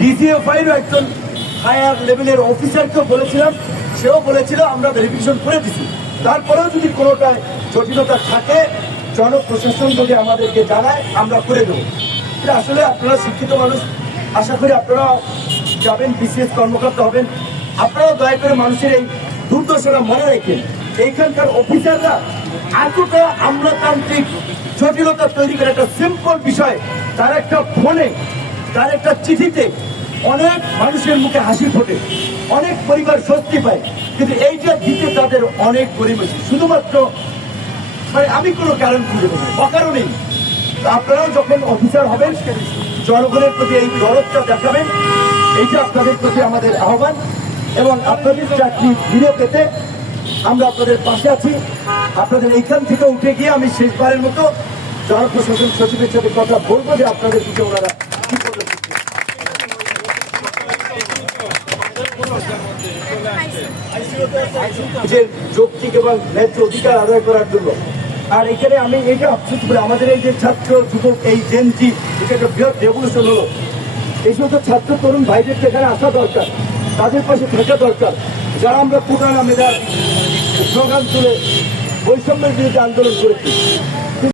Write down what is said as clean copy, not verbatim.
ডিজিএফআইয়েরও একজন হায়ার লেভেলের অফিসারকেও বলেছিলাম, সেও বলেছিল আমরা ভেরিফিকেশন করে দিছি। তারপরেও যদি কোনোটায় জটিলতা থাকে জনপ্রশাসন যদি আমাদেরকে জানায় আমরা করে দেবো। এটা আসলে আপনারা শিক্ষিত মানুষ, আশা করি আপনারা যাবেন, বিসিএস কর্মকর্তা হবেন, আপনারাও দয়া করে মানুষের এই দুর্দশাটা মনে রাখেন। এইখানকার অফিসাররা এতটা আমলাতান্ত্রিক জটিলতা তৈরি করে একটা সিম্পল বিষয়, তার একটা ফোনে, তার একটা চিঠিতে অনেক মানুষের মুখে হাসি ফোটে, অনেক পরিবার স্বস্তি পায়, কিন্তু এইটা দিতে তাদের অনেক পরিবেশ শুধুমাত্র আমি কোনো কারণ খুঁজে পাই অকারণেই। আপনারাও যখন অফিসার হবেন জনগণের প্রতি এই দরদটা দেখাবেন, এইটা আপনাদের প্রতি আমাদের আহ্বান। এবং আপনাদের চাকরি ফিরে পেতে আমরা আপনাদের পাশে আছি। আপনাদের এইখান থেকে উঠে গিয়ে আমি শেষবারের মতো জনপ্রশাসন সচিবের সাথে কথা বলবো যে আপনাদের দিকে ওনারা কি নিজের যৌক্তিক এবং ন্যায্য অধিকার আদায় করার জন্য। আর এখানে আমি এটা আফসোস করি, আমাদের এই যে ছাত্র যুবক এই জেনজি, এটা একটা বৃহৎ রেভলিউশন হলো। এই সমস্ত ছাত্র তরুণ ভাইদের এখানে আসা দরকার, তাদের পাশে থাকা দরকার, যারা আমরা পুরানা মেধার স্লোগান তুলে বৈষম্যের বিরুদ্ধে আন্দোলন করেছি।